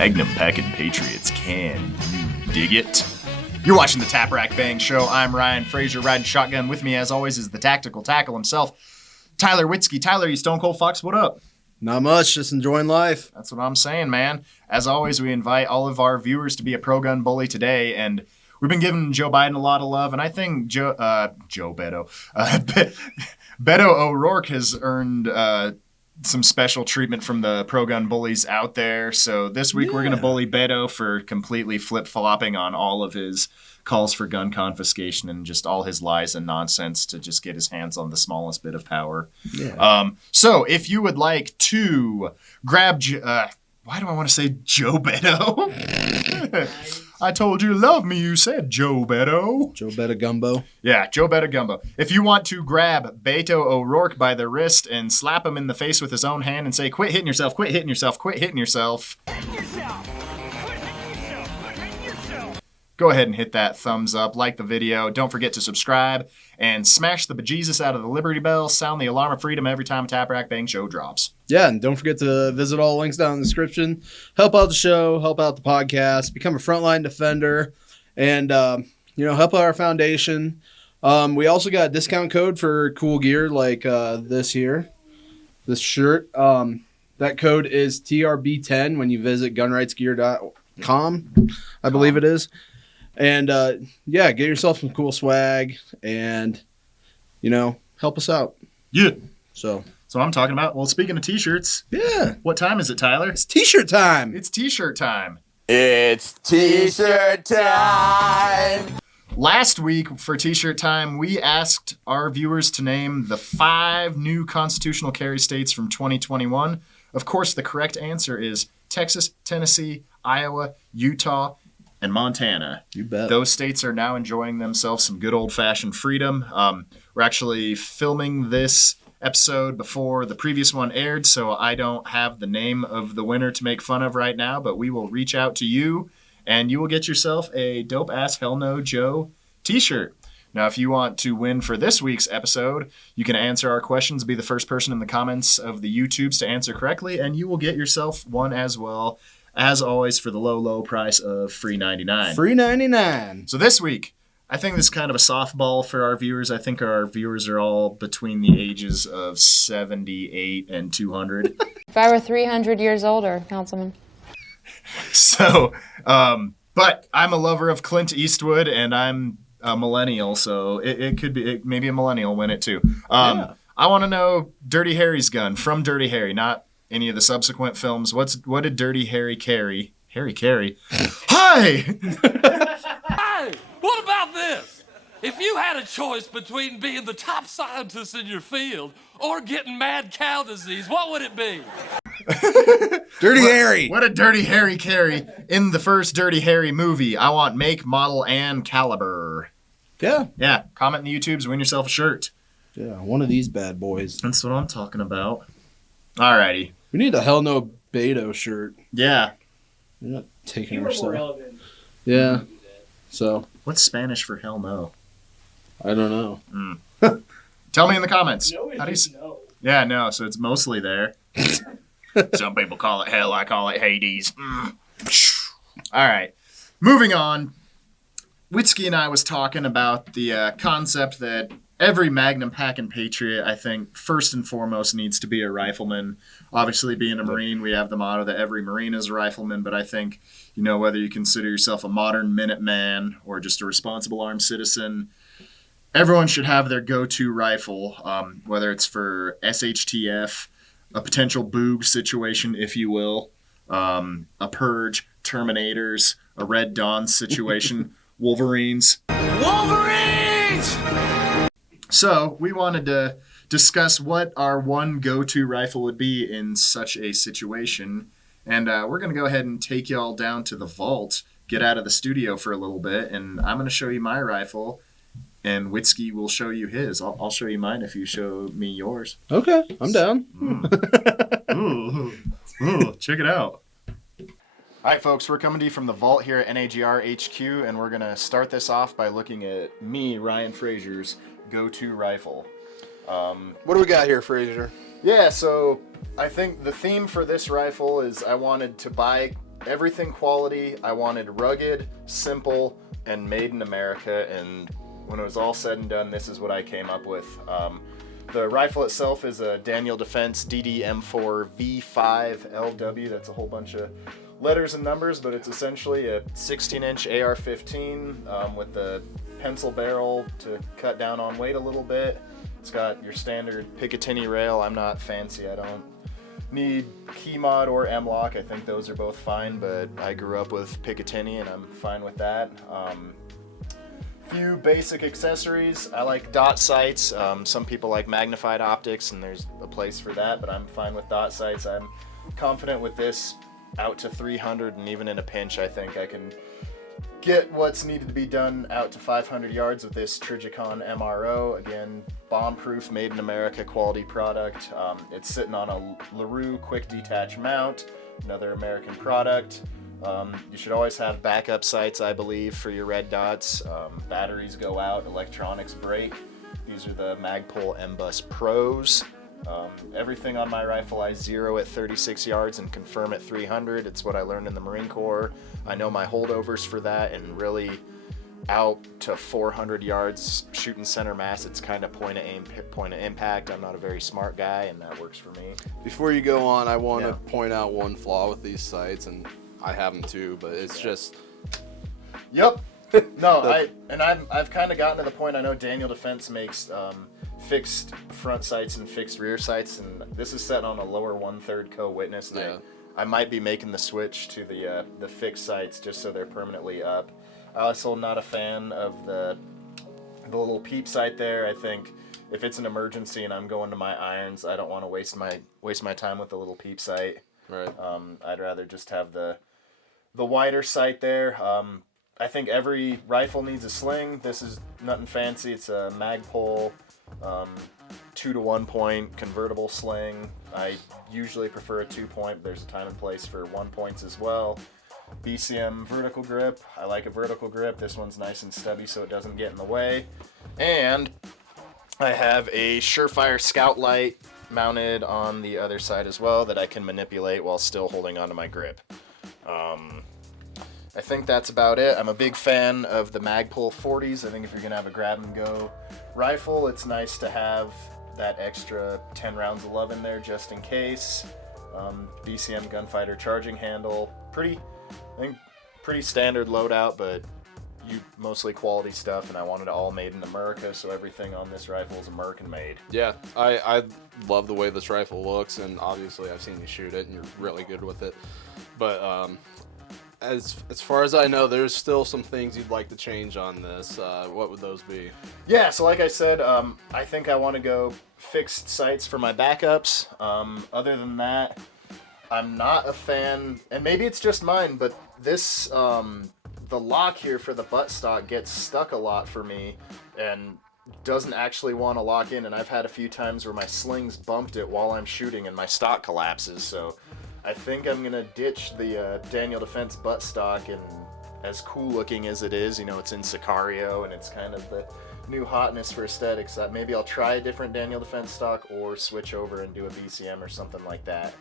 Magnum packing patriots, can you dig it? You're watching the Tap Rack Bang Show. I'm Ryan Frasor, riding shotgun. With me, as always, is the tactical tackle himself, Tyler Witzke. Tyler, you Stone Cold Fox, what up? Not much, just enjoying life. That's what I'm saying, man. As always, we invite all of our viewers to be a pro-gun bully today, and we've been giving Joe Biden a lot of love, and I think Joe Beto, Beto O'Rourke has earned some special treatment from the pro-gun bullies out there. So this week we're going to bully Beto for completely flip-flopping on all of his calls for gun confiscation and just all his lies and nonsense to just get his hands on the smallest bit of power. Yeah. So if you would like to grab... why do I want to say Joe Beto? I told you to love me, you said Joe Beto. Joe Beto Gumbo. Yeah, Joe Beto Gumbo. If you want to grab Beto O'Rourke by the wrist and slap him in the face with his own hand and say, quit hitting yourself, quit hitting yourself, quit hitting yourself. Go ahead and hit that thumbs up, like the video. Don't forget to subscribe and smash the bejesus out of the Liberty Bell. Sound the alarm of freedom every time a Tap Rack Bang Show drops. Yeah, and don't forget to visit all links down in the description. Help out the show, help out the podcast, become a frontline defender, and help out our foundation. We also got a discount code for cool gear like this shirt. That code is TRB10 when you visit gunrightsgear.com, I believe it is. And, get yourself some cool swag and, help us out. Yeah. So that's what I'm talking about. Well, speaking of T-shirts. Yeah. What time is it, Tyler? It's T-shirt time. It's T-shirt time. It's T-shirt time. Last week for T-shirt time, we asked our viewers to name the 5 new constitutional carry states from 2021. Of course, the correct answer is Texas, Tennessee, Iowa, Utah, and Montana. You bet. Those states are now enjoying themselves some good old-fashioned freedom. We're actually filming this episode before the previous one aired, so I don't have the name of the winner to make fun of right now, but we will reach out to you, and you will get yourself a dope-ass Hell No Joe t-shirt. Now, if you want to win for this week's episode, you can answer our questions, be the first person in the comments of the YouTubes to answer correctly, and you will get yourself one as well. As always, for the low, low price of free $99. Free $99. So this week, I think this is kind of a softball for our viewers. I think our viewers are all between the ages of 78 and 200. If I were 300 years older, Councilman. So, but I'm a lover of Clint Eastwood, and I'm a millennial, so it could be maybe a millennial win it too. I want to know Dirty Harry's gun from Dirty Harry, not any of the subsequent films. What did Dirty Harry carry? Harry carry? Hi! Hey, what about this? If you had a choice between being the top scientist in your field or getting mad cow disease, what would it be? Dirty Harry. What did Dirty Harry carry in the first Dirty Harry movie? I want make, model, and caliber. Yeah. Yeah, comment in the YouTubes, win yourself a shirt. Yeah, one of these bad boys. That's what I'm talking about. Alrighty. We need a Hell No Beto shirt. Yeah. You're not taking our stuff. Yeah. So. What's Spanish for hell no? I don't know. Tell me in the comments. No, How do you no. Yeah, no, so it's mostly there. Some people call it hell, I call it Hades. Alright. Moving on. Witzke and I was talking about the concept that every Magnum packing patriot, I think, first and foremost needs to be a rifleman. Obviously, being a Marine, we have the motto that every Marine is a rifleman, but I think, whether you consider yourself a modern Minuteman or just a responsible armed citizen, everyone should have their go-to rifle, whether it's for SHTF, a potential boog situation, if you will, a purge, Terminators, a Red Dawn situation, Wolverines. So we wanted to discuss what our one go-to rifle would be in such a situation. And we're going to go ahead and take y'all down to the vault, get out of the studio for a little bit, and I'm going to show you my rifle, and Witzke will show you his. I'll show you mine if you show me yours. Okay, I'm down. Ooh, check it out. All right, folks, we're coming to you from the vault here at NAGR HQ, and we're going to start this off by looking at me, Ryan Fraser's go-to rifle. What do we got here, Frasor? Yeah, so I think the theme for this rifle is I wanted to buy everything quality. I wanted rugged, simple, and made in America. And when it was all said and done, this is what I came up with. The rifle itself is a Daniel Defense DD-M4 V5LW. That's a whole bunch of letters and numbers, but it's essentially a 16-inch AR-15 with the pencil barrel to cut down on weight a little bit. It's got your standard Picatinny rail. I'm not fancy. I don't need key mod or M-lock. I think those are both fine, but I grew up with Picatinny and I'm fine with that. Few basic accessories. I like dot sights. Some people like magnified optics, and there's a place for that, but I'm fine with dot sights. I'm confident with this out to 300, and even in a pinch, I think I can get what's needed to be done out to 500 yards with this Trijicon MRO. Again, bomb-proof, made in America quality product. It's sitting on a LaRue quick detach mount, another American product. You should always have backup sights, I believe, for your red dots. Batteries go out, electronics break. These are the Magpul M-Bus Pros. Everything on my rifle I zero at 36 yards and confirm at 300. It's what I learned in the Marine Corps. I know my holdovers for that, and really out to 400 yards shooting center mass, it's kind of point of aim, point of impact. I'm not a very smart guy, and that works for me. Before you go on, I want to point out one flaw with these sights, and I have them too, but it's just... Yep. No, I've kind of gotten to the point. I know Daniel Defense makes fixed front sights and fixed rear sights, and this is set on a lower 1/3 co-witness. And I might be making the switch to the fixed sights just so they're permanently up. I also am not a fan of the little peep sight there. I think if it's an emergency and I'm going to my irons, I don't want to waste my time with the little peep sight. Right. I'd rather just have the wider sight there. I think every rifle needs a sling. This is nothing fancy. It's a Magpul 2-to-1 point convertible sling. I usually prefer a 2-point. There's a time and place for 1 points as well. BCM vertical grip. I like a vertical grip. This one's nice and stubby so it doesn't get in the way. And I have a Surefire Scout Light mounted on the other side as well that I can manipulate while still holding onto my grip. I think that's about it. I'm a big fan of the Magpul 40s. I think if you're going to have a grab-and-go rifle, it's nice to have that extra 10 rounds of love in there just in case. BCM gunfighter charging handle. I think pretty standard loadout, but mostly quality stuff, and I wanted it all made in America, so everything on this rifle is American-made. Yeah, I love the way this rifle looks, and obviously I've seen you shoot it, and you're really good with it. But as far as I know, there's still some things you'd like to change on this. What would those be? Yeah, so like I said, I think I want to go fixed sights for my backups. Other than that, I'm not a fan, and maybe it's just mine, but this, the lock here for the buttstock gets stuck a lot for me and doesn't actually want to lock in, and I've had a few times where my slings bumped it while I'm shooting and my stock collapses, so I think I'm going to ditch the Daniel Defense buttstock, and as cool looking as it is, you know, it's in Sicario and it's kind of the new hotness for aesthetics. Maybe I'll try a different Daniel Defense stock or switch over and do a BCM or something like that.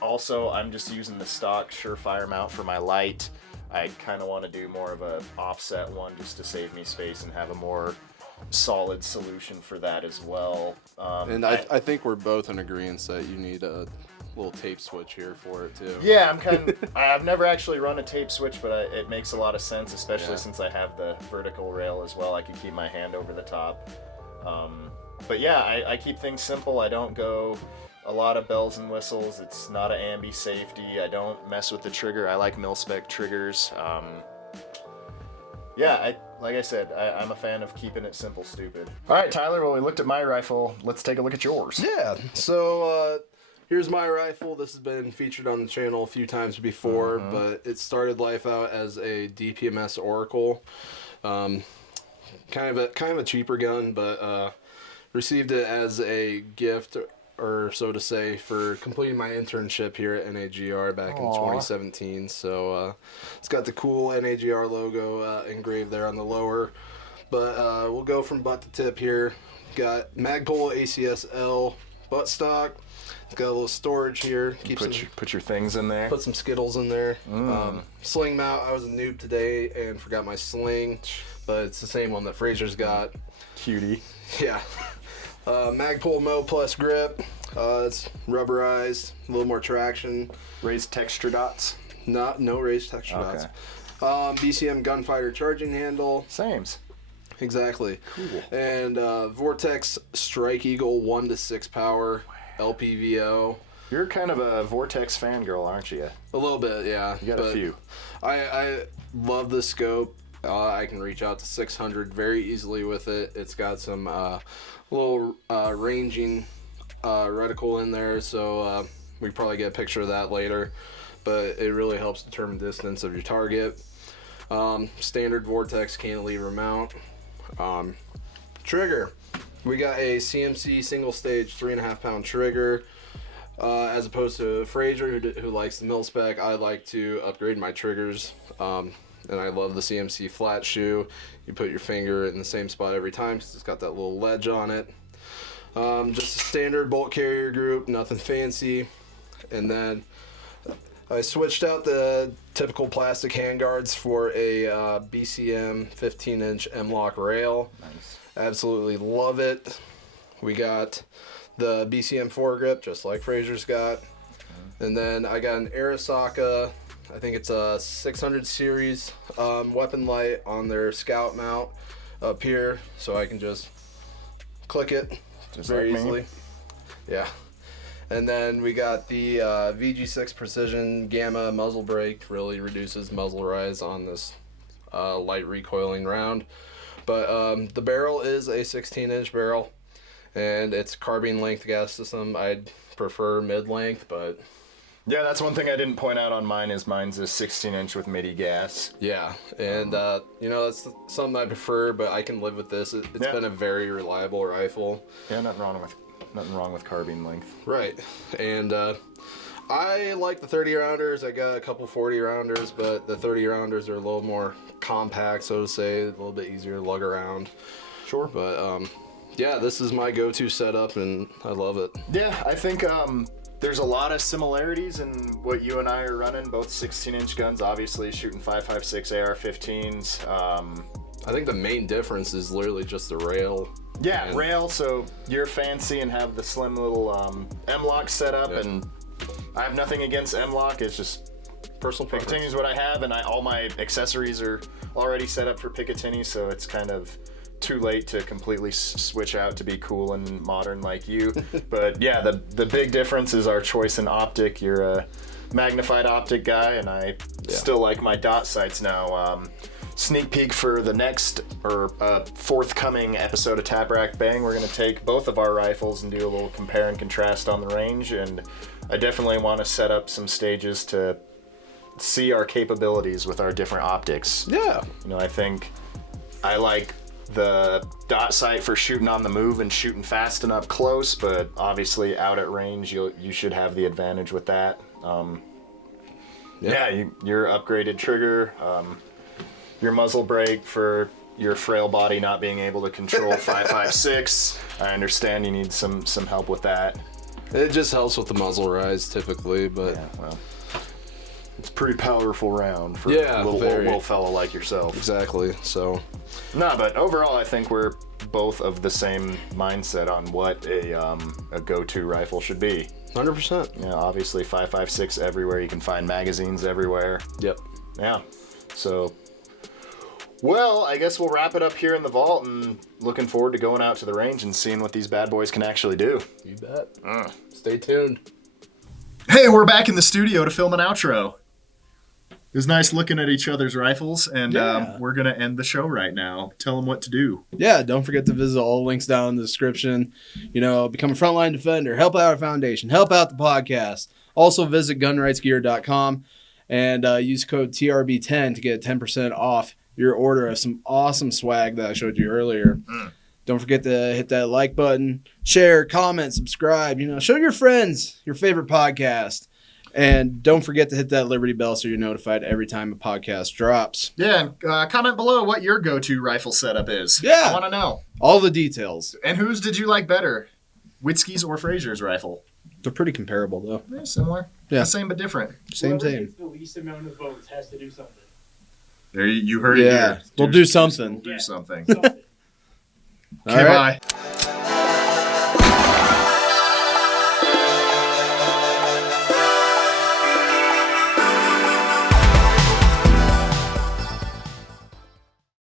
Also, I'm just using the stock Surefire mount for my light. I kind of want to do more of a offset one just to save me space and have a more solid solution for that as well. And I think we're both in agreement that you need a little tape switch here for it too. Yeah, I've never actually run a tape switch, but it makes a lot of sense, especially since I have the vertical rail as well. I can keep my hand over the top. But yeah, I keep things simple. I don't go a lot of bells and whistles. It's not an ambi safety. I don't mess with the trigger. I like mil-spec triggers. Yeah, like I said, I'm a fan of keeping it simple, stupid. All right, Tyler, well, we looked at my rifle. Let's take a look at yours. Yeah, so here's my rifle. This has been featured on the channel a few times before, but it started life out as a DPMS Oracle. Kind of a cheaper gun, but received it as a gift, or so to say, for completing my internship here at NAGR back in 2017. So it's got the cool NAGR logo engraved there on the lower. But we'll go from butt to tip here. Got Magpul ACS L buttstock. It's got a little storage here. Put your things in there. Put some Skittles in there. Sling mount. I was a noob today and forgot my sling, but it's the same one that Frasor's got. Cutie. Yeah. Magpul Mo Plus grip. It's rubberized, a little more traction. Raised texture dots. No raised texture dots. BCM gunfighter charging handle. Sames. Exactly. Cool. And Vortex Strike Eagle 1 to 6 power LPVO. You're kind of a Vortex fangirl, aren't you? A little bit, yeah. You got a few. I love the scope. I can reach out to 600 very easily with it. It's got some little ranging reticle in there, so we probably get a picture of that later. But it really helps determine distance of your target. Standard Vortex cantilever mount. Trigger. We got a CMC single stage 3.5 pound trigger. As opposed to Frasor, who likes the mil spec, I like to upgrade my triggers. And I love the CMC flat shoe. You put your finger in the same spot every time because it's got that little ledge on it. Just a standard bolt carrier group, nothing fancy. And then I switched out the typical plastic handguards for a BCM 15-inch M-LOK rail. Nice. Absolutely love it. We got the BCM foregrip, just like Frasor's got. And then I got an Arasaka, I think it's a 600 series weapon light on their scout mount up here, so I can just click it Just very like me. easily. Yeah. And then we got the VG6 Precision Gamma muzzle brake. Really reduces muzzle rise on this light recoiling round. But the barrel is a 16-inch barrel, and it's carbine length gas system. I'd prefer mid-length, but Yeah, that's one thing I didn't point out on mine is mine's a 16-inch with MIDI gas. yeah. And that's something I prefer, but I can live with this. It's Yeah. been a very reliable rifle. Yeah, nothing wrong with carbine length. Right. And I like the 30 rounders. I got a couple 40 rounders, but the 30 rounders are a little more compact, so to say, a little bit easier to lug around. Sure. But yeah, this is my go-to setup, and I love it. Yeah, I think there's a lot of similarities in what you and I are running, both 16-inch guns, obviously shooting 5.56 AR-15s. I think the main difference is literally just the rail. Yeah, and rail, so you're fancy and have the slim little M-LOK setup, Yep. and I have nothing against M-LOK, it's just personal Picatinny preference. is what I have, and all my accessories are already set up for Picatinny, so it's kind of too late to completely switch out to be cool and modern like you. But yeah, the big difference is our choice in optic. You're a magnified optic guy, and I still like my dot sights now. Sneak peek for the next or forthcoming episode of Tap Rack Bang, we're going to take both of our rifles and do a little compare and contrast on the range, and I definitely want to set up some stages to see our capabilities with our different optics. Yeah. You know, I think I like the dot sight for shooting on the move and shooting fast and up close, but obviously out at range you should have the advantage with that. Your upgraded trigger, your muzzle brake for your frail body not being able to control 5.56. I understand you need some help with that. It just helps with the muzzle rise typically, but Yeah, well, it's a pretty powerful round for Yeah, a little very. little fellow like yourself. exactly. So No, but overall, I think we're both of the same mindset on what a go-to rifle should be. 100%. You know, obviously 5.56 everywhere. You can find magazines everywhere. Yep. Yeah. So, well, I guess we'll wrap it up here in the vault, and looking forward to going out to the range and seeing what these bad boys can actually do. You bet. Stay tuned. Hey, we're back in the studio to film an outro. It was nice looking at each other's rifles, and Yeah. we're going to end the show right now. Tell them what to do. Yeah, don't forget to visit all links down in the description. You know, become a frontline defender, help out our foundation, help out the podcast. Also visit gunrightsgear.com and use code TRB10 to get 10% off your order of some awesome swag that I showed you earlier. Don't forget to hit that like button, share, comment, subscribe. You know, show your friends your favorite podcast. And don't forget to hit that Liberty Bell so you're notified every time a podcast drops. Yeah, and comment below what your go-to rifle setup is. Yeah. I want to know. All the details. And whose did you like better? Witzke's or Frasor's rifle? They're pretty comparable, though. They're similar. Yeah. Same but different. Same. Gets the least amount of votes has to do something. There, you heard it Yeah. here. We'll do something. Do something. Something. All Kim right. I.